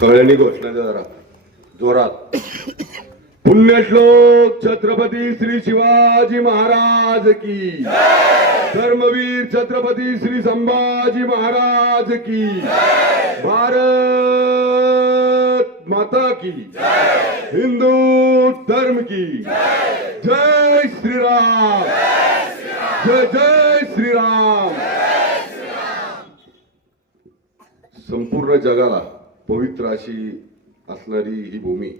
सगळ्यांनी घोषणा द्या जरा जोरात. पुण्यश्लोक छत्रपती श्री शिवाजी महाराज की धर्मवीर छत्रपती श्री संभाजी महाराज की भारत माता की हिंदू धर्म की जय श्रीराम. जय जय श्रीराम. संपूर्ण जगाला पवित्र अशी असणारी ही भूमी,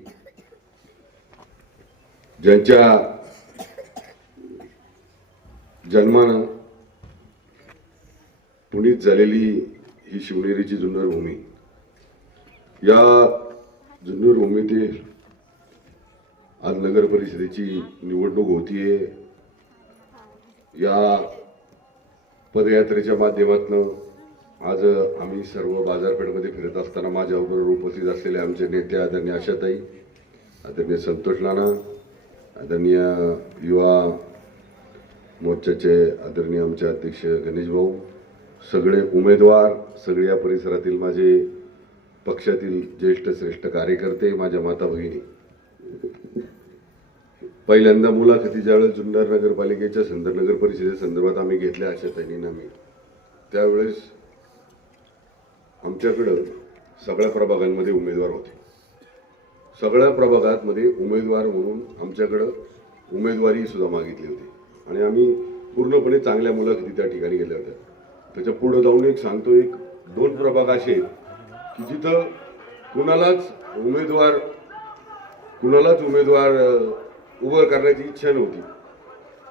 ज्यांच्या जन्मानं पुनीत झालेली ही शिवनेरीची जुन्नर भूमी. या जुन्नर भूमीतील आज नगर परिषदेची निवडणूक होतीये. या पदयात्रेच्या माध्यमातून आज आम्ही सर्व बाजारपेठेमध्ये फिरत असताना माझ्याबरोबर उपस्थित असलेले आमचे नेते आदरणीय आशाताई, आदरणीय संतोष नाना, आदरणीय युवा मोर्चाचे आदरणीय आमचे अध्यक्ष गणेश भाऊ, सगळे उमेदवार, सगळे या परिसरातील माझे पक्षातील ज्येष्ठ श्रेष्ठ कार्यकर्ते, माझ्या माता भगिनी. पहिल्यांदा मुलाखती ज्यावेळेस जुन्नर नगरपालिकेच्या नगर परिषदेसंदर्भात आम्ही घेतल्या आशाताईंना मी, त्यावेळेस आमच्याकडं सगळ्या प्रभागांमध्ये उमेदवार होते. सगळ्या प्रभागांमध्ये उमेदवार म्हणून आमच्याकडं उमेदवारी सुद्धा मागितली होती आणि आम्ही पूर्णपणे चांगल्या मुलाखती त्या ठिकाणी गेल्या होत्या. त्याच्या पुढे जाऊन एक सांगतो, एक दोन प्रभाग असे की जिथं कुणालाच उमेदवार उभं करण्याची इच्छा नव्हती.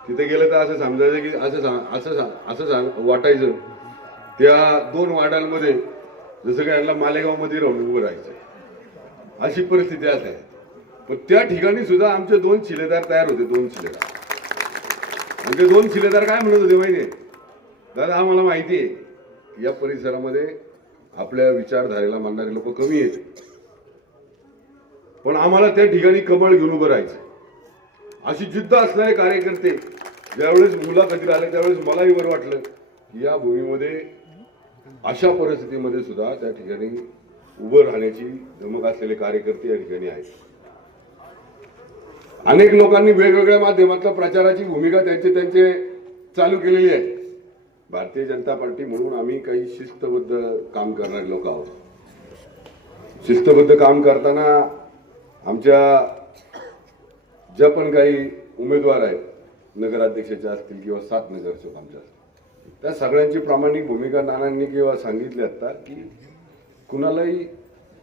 तिथे गेलं तर असं समजायचं की असं वाटायचं त्या दोन वार्डांमध्ये जसं काय यांना मालेगावमध्ये राहून उभं राहायचं, अशी परिस्थिती आहे. पण त्या ठिकाणी सुद्धा आमचे दोन शिलेदार तयार होते. दोन शिलेदार म्हणजे दोन शिलेदार काय म्हणत होते माहितीये, दादा आम्हाला माहिती आहे या परिसरामध्ये आपल्या विचारधारेला मानणारे लोक कमी आहेत, पण आम्हाला त्या ठिकाणी कमळ घेऊन उभं राहायचं. अशी जिद्द असणारे कार्यकर्ते ज्यावेळेस मुलाखतीला आले त्यावेळेस मलाही बरं वाटलं की या भूमीमध्ये अशा परिस्थितीमध्ये सुद्धा त्या ठिकाणी उभं राहण्याची धमक असलेले कार्यकर्ते या ठिकाणी आहेत. अनेक लोकांनी वेगवेगळ्या माध्यमातल्या प्रचाराची भूमिका त्यांचे चालू केलेली आहे. भारतीय जनता पार्टी म्हणून आम्ही काही शिस्तबद्ध काम करणारे लोक आहोत. शिस्तबद्ध काम करताना आमच्या ज्या पण काही उमेदवार आहेत, नगराध्यक्षाचे असतील किंवा 7 नगरसेवक आमच्या असतील, त्या सगळ्यांची प्रामाणिक भूमिका नानांनी किंवा सांगितली आता की कुणालाही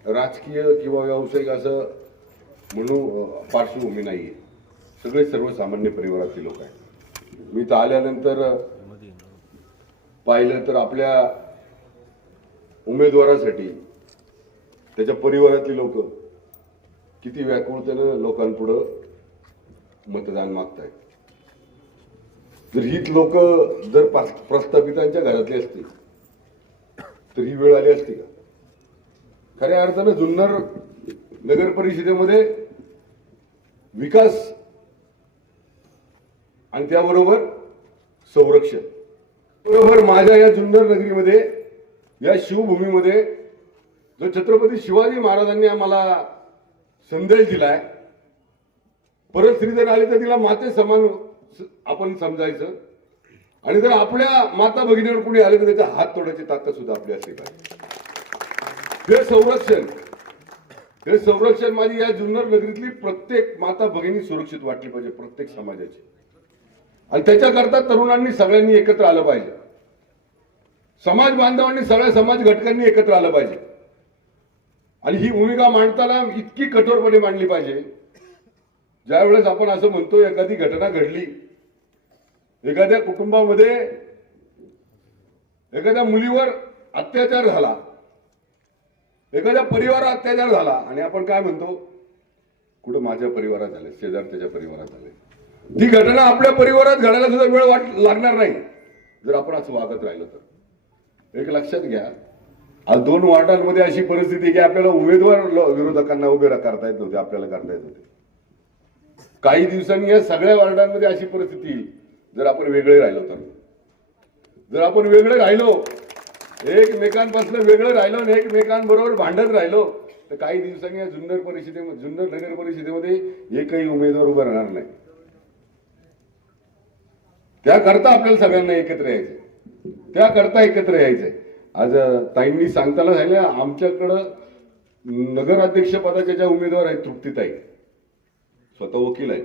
राजकीय किंवा व्यावसायिक असं म्हणून पार्श्वभूमी नाही आहे. सगळे सर्वसामान्य परिवारातील लोक आहेत. मी तर आल्यानंतर पाहिलं तर आपल्या उमेदवारासाठी त्याच्या परिवारातली लोक किती व्याकुळतेनं लोकांपुढं मतदान मागतायत. जर हीच लोक जर प्रस्थापितांच्या घरातली असती तर ही वेळ आली असती का? खऱ्या अर्थानं जुन्नर नगर परिषदेमध्ये विकास आणि त्याबरोबर संरक्षण, बरोबर माझ्या या जुन्नर नगरीमध्ये, या शिवभूमीमध्ये जो छत्रपती शिवाजी महाराजांनी आम्हाला संदेश दिलाय, परत स्त्री जर आली तर तिला माते समान आपण समजायचं, आणि जर आपल्या माता भगिनीवर कोणी आले तर त्याचा हात तोडायची ताकद सुद्धा आपली असली पाहिजे. हे संरक्षण माझी या जुन्नर नगरीतली प्रत्येक माता भगिनी सुरक्षित वाटली पाहिजे, प्रत्येक समाजाची. आणि त्याच्याकरता तरुणांनी सगळ्यांनी एकत्र आलं पाहिजे. समाज बांधवांनी सगळ्या समाज घटकांनी एकत्र आलं पाहिजे. आणि ही भूमिका मांडताना इतकी कठोरपणे मांडली पाहिजे, ज्यावेळेस आपण असं म्हणतो एखादी घटना घडली, एखाद्या कुटुंबामध्ये एखाद्या मुलीवर अत्याचार झाला, एखाद्या परिवारात अत्याचार झाला, आणि आपण काय म्हणतो, कुठं माझ्या परिवारात झाले, शेजार त्याच्या परिवारात झाले. ती घटना आपल्या परिवारात घडायला सुद्धा वेळ लागणार नाही जर आपण असं वागत राहिलो तर. एक लक्षात घ्या, आज 2 वार्डांमध्ये अशी परिस्थिती की आपल्याला उमेदवार विरोधकांना उभे करता येत नव्हते, आपल्याला करता येत होते. काही दिवसांनी या सगळ्या वार्डांमध्ये अशी परिस्थिती येईल जर आपण वेगळे राहिलो तर. जर आपण वेगळे राहिलो, एकमेकांपासून वेगळं राहिलो आणि एकमेकांबरोबर भांडत राहिलो तर काही दिवसांनी या जुन्नर नगर परिषदेमध्ये एकही उमेदवार उभा राहणार नाही. त्याकरता आपल्याला सगळ्यांना एकत्र यायचंय. आज ताईंनी सांगताना सांगितलं, आमच्याकडं नगराध्यक्ष पदाच्या ज्या उमेदवार आहेत तृप्तीताई स्वतः वकील आहेत,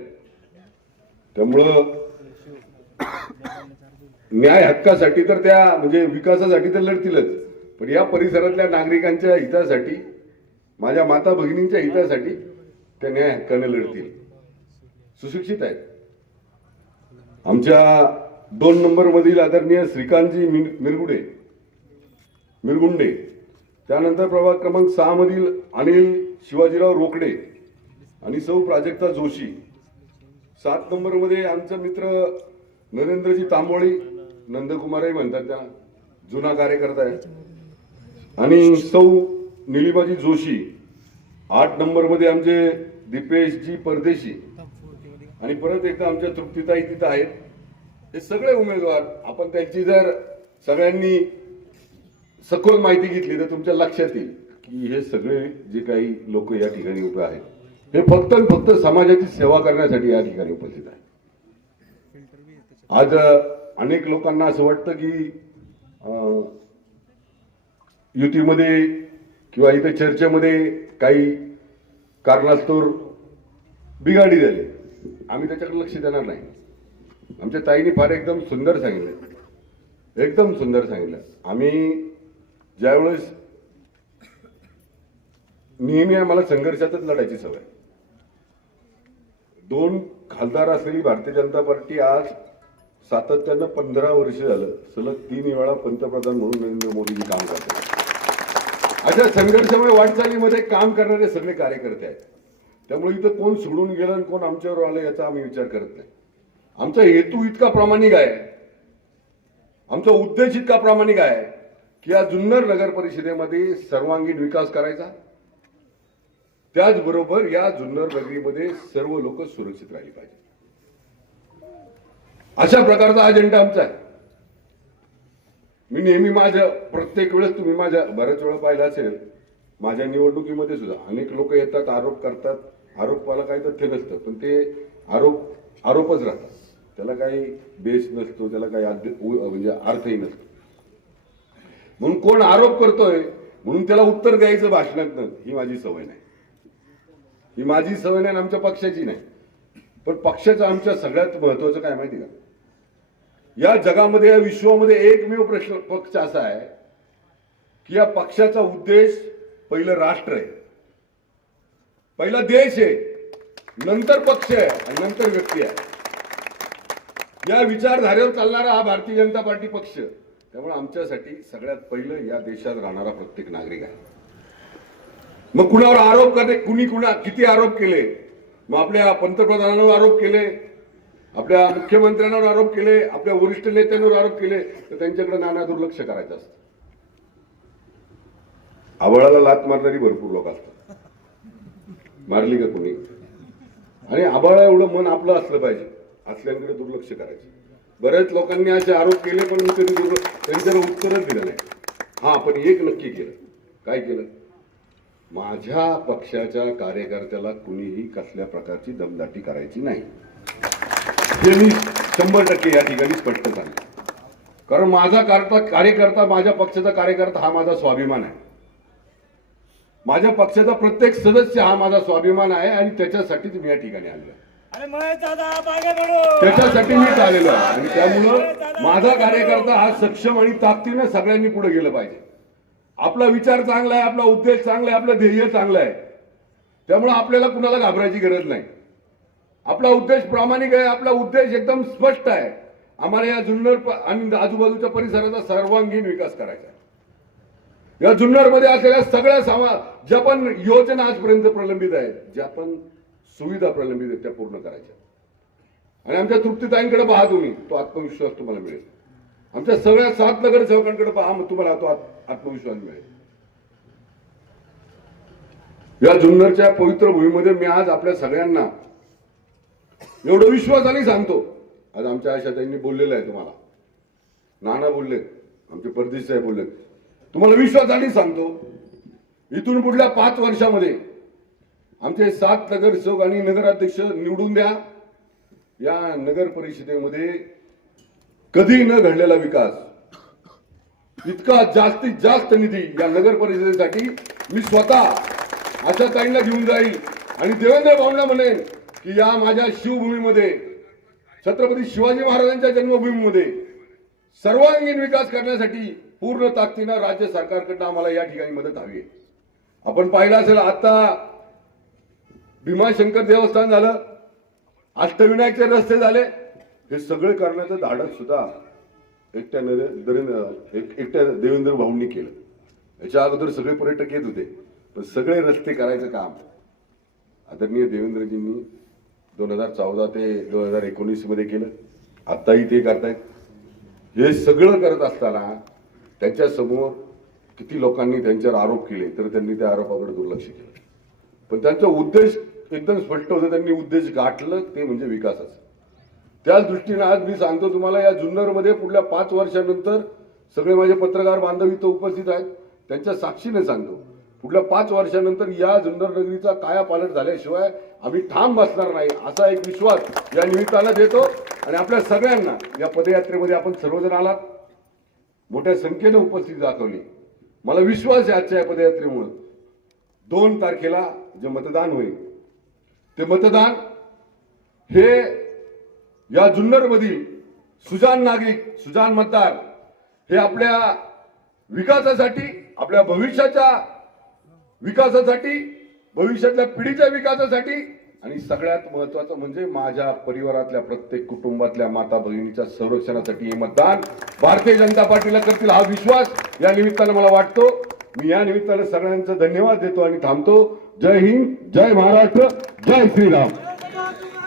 त्यामुळं न्याय हक्कासाठी तर त्या म्हणजे विकासासाठी तर लढतीलच, पण या परिसरातल्या नागरिकांच्या हितासाठी, माझ्या माता भगिनींच्या हितासाठी त्या न्याय हक्काने लढतील. सुशिक्षित आहेत. आमच्या 2 नंबर मधील आदरणीय श्रीकांतजी मिरगुंडे, त्यानंतर प्रभाग क्रमांक 6 मधील अनिल शिवाजीराव रोकडे आणि सौ प्राजक्ता जोशी. 7 नंबर मध्ये आमचा मित्र नरेंद्रजी तांबोळी, नंदकुमारही म्हणतात, त्या जुना कार्यकर्ता आहे, आणि सौ निलिमाजी जोशी. 8 नंबर मध्ये आमचे दीपेशजी परदेशी, आणि परत एकदा आमच्या तृप्तीताई तिथं आहेत. हे सगळे उमेदवार आपण त्यांची जर सगळ्यांनी सखोल माहिती घेतली तर तुमच्या लक्षात येईल की हे सगळे जे काही लोक या ठिकाणी उभे आहेत, हे फक्त आणि फक्त समाजाची सेवा करण्यासाठी या ठिकाणी उपस्थित आहेत. आज अनेक लोकांना असं वाटतं की युतीमध्ये किंवा इथे चर्चेमध्ये काही कारणास्तव बिघाडी झाली. आम्ही त्याच्याकडे लक्ष देणार नाही. आमच्या ताईने फार एकदम सुंदर सांगितलं. आम्ही ज्यावेळेस नेहमी आम्हाला संघर्षातच लढायची सवय. 2 खासदार असलेली भारतीय जनता पार्टी आज सातत्यानं 15 वर्ष झालं सलग 3 वेळा पंतप्रधान म्हणून नरेंद्र मोदींनी काम करतात. अशा संघर्षामुळे वाटचालीमध्ये काम करणारे सगळे कार्यकर्ते आहेत. त्यामुळे इथं कोण सोडून गेलं आणि कोण आमच्यावर आलं याचा आम्ही विचार करत नाही. आमचा हेतू इतका प्रामाणिक आहे, आमचा उद्देश इतका प्रामाणिक आहे की या जुन्नर नगर परिषदेमध्ये सर्वांगीण विकास करायचा, त्याचबरोबर या जुन्नर नगरीमध्ये सर्व लोक सुरक्षित राहिली पाहिजे, अशा प्रकारचा अजेंडा आमचा आहे. मी नेहमी माझ्या प्रत्येक वेळेस, तुम्ही माझ्या बऱ्याच वेळा पाहिलं असेल, माझ्या निवडणुकीमध्ये सुद्धा अनेक लोक येतात, आरोप करतात. आरोपाला काही तथ्य नसतं, पण ते आरोपच राहतात. त्याला काही बेस नसतो, त्याला काही म्हणजे अर्थही नसतो. म्हणून कोण आरोप करतोय म्हणून त्याला उत्तर द्यायचं भाषणात, ही माझी सवय नाही. आमच्या पक्षाची नाही. पण पक्षाचं आमच्या सगळ्यात महत्वाचं काय माहिती का, या जगामध्ये, या विश्वामध्ये एकमेव पक्ष असा आहे की या पक्षाचा उद्देश पहिलं राष्ट्र आहे, पहिला देश आहे, नंतर पक्ष आहे आणि नंतर व्यक्ती आहे. या विचारधारेवर चालणारा हा भारतीय जनता पार्टी पक्ष. त्यामुळे आमच्यासाठी सगळ्यात पहिलं या देशात राहणारा प्रत्येक नागरिक आहे. मग कुणावर आरोप करते, किती आरोप केले, मग आपल्या पंतप्रधानांवर आरोप केले, आपल्या मुख्यमंत्र्यांवर आरोप केले, आपल्या वरिष्ठ नेत्यांवर आरोप केले, तर त्यांच्याकडे नाना दुर्लक्ष करायचं असतं. आबळाला लात मारणारी भरपूर लोक असतात, मारली का कोणी, आणि आबळा एवढं मन आपलं असलं पाहिजे, असल्याकडे दुर्लक्ष करायचं. बऱ्याच लोकांनी असे आरोप केले पण मी कधी त्यांच्यावर उत्तरच दिलं नाही. हा, पण एक नक्की केलं. काय केलं? माझ्या पक्षाच्या कार्यकर्त्याला कुणीही कसल्या प्रकारची दमदाटी करायची नाही, हे मी 100% या ठिकाणी स्पष्ट सांगतो. कारण माझा कार्यकर्ता, माझ्या पक्षाचा कार्यकर्ता हा माझा स्वाभिमान आहे. माझ्या पक्षाचा प्रत्येक सदस्य हा माझा स्वाभिमान आहे आणि त्याच्यासाठीच मी या ठिकाणी आलो. त्याच्यासाठी मीच आलेलो आहे. आणि त्यामुळं माझा कार्यकर्ता हा सक्षम आणि ताकदीने सगळ्यांनी पुढे गेलं पाहिजे. आपला विचार चांगला आहे, आपला उद्देश चांगला आहे, आपलं ध्येय चांगलं आहे. त्यामुळे आपल्याला कुणाला घाबरायची गरज नाही. आपला उद्देश प्रामाणिक आहे, आपला उद्देश एकदम स्पष्ट आहे. आम्हाला या जुन्नर आणि आजूबाजूच्या परिसराचा सर्वांगीण विकास करायचा आहे. या जुन्नरमध्ये असलेल्या सगळ्या ज्या पण योजना आजपर्यंत प्रलंबित आहेत, ज्या पण सुविधा प्रलंबित आहेत, त्या पूर्ण करायच्या. आणि आमच्या तृप्तीताईंकडे पहा तुम्ही, तो आत्मविश्वास तुम्हाला मिळेल. आमच्या सगळ्या 7 नगरसेवकांकडे पहा, मग तुम्हाला तो आत्मविश्वास मिळेल. या जुन्नरच्या पवित्र भूमीमध्ये मी आज आपल्या सगळ्यांना एवढं विश्वासाने सांगतो. आज आमच्या आशाताईंनी बोललेलं आहे, तुम्हाला नाना बोलले, आमचे परदेशी साहेब बोलले, तुम्हाला विश्वासाने सांगतो इथून पुढल्या 5 वर्षामध्ये आमचे 7 नगरसेवक आणि नगराध्यक्ष निवडून द्या. या नगर परिषदेमध्ये कधी न घडलेला विकास, इतका जास्तीत जास्त निधी या नगर परिषदेसाठी मी स्वतः अशा ताईंना घेऊन जाईल आणि देवेंद्र भाऊंना म्हणेन की या माझ्या शिवभूमीमध्ये, छत्रपती शिवाजी महाराजांच्या जन्मभूमीमध्ये सर्वांगीण विकास करण्यासाठी पूर्ण ताकदीनं राज्य सरकारकडनं आम्हाला या ठिकाणी मदत हवी आहे. आपण पाहिलं असेल, आता भीमाशंकर देवस्थान झालं, अष्टविनायकचे रस्ते झाले, हे सगळे करण्याचं धाडस सुद्धा एकट्या देवेंद्र भाऊंनी केलं. याच्या अगोदर सगळे पर्यटक येत होते, पण सगळे रस्ते करायचं काम आदरणीय देवेंद्रजींनी 2014 ते 2019 मध्ये केलं. आताही ते करतायत. हे सगळं करत असताना त्यांच्या समोर किती लोकांनी त्यांच्यावर आरोप केले, तर त्यांनी त्या आरोपाकडे दुर्लक्ष केलं. पण त्यांचा उद्देश एकदम स्पष्ट होता. त्यांनी उद्देश गाठलं, ते म्हणजे विकासाचं. त्याच दृष्टीने आज मी सांगतो तुम्हाला, या जुन्नरमध्ये पुढल्या 5 वर्षानंतर सगळे माझे पत्रकार बांधव इथं उपस्थित आहेत, त्यांच्या साक्षीने सांगतो, पुढल्या 5 वर्षानंतर या जुन्नर नगरीचा कायापालट झाल्याशिवाय आम्ही ठाम बसणार नाही, असा एक विश्वास या निमित्तानं देतो. आणि आपल्या सगळ्यांना या पदयात्रेमध्ये आपण सर्वजण आलात, मोठ्या संख्येने उपस्थिती दाखवली. मला विश्वास आहे आजच्या या पदयात्रेमुळे 2 तारखेला जे मतदान होईल, ते मतदान हे या जुन्नर मधील सुजाण नागरिक, सुजाण मतदार हे आपल्या विकासासाठी, आपल्या भविष्याच्या विकासासाठी, भविष्यातल्या पिढीच्या विकासासाठी आणि सगळ्यात महत्वाचं म्हणजे माझ्या परिवारातल्या प्रत्येक कुटुंबातल्या माता भगिनीच्या संरक्षणासाठी हे मतदान भारतीय जनता पार्टीला करतील, हा विश्वास या निमित्तानं मला वाटतो. मी या निमित्तानं सगळ्यांचं धन्यवाद देतो आणि थांबतो. जय हिंद, जय महाराष्ट्र, जय श्रीराम.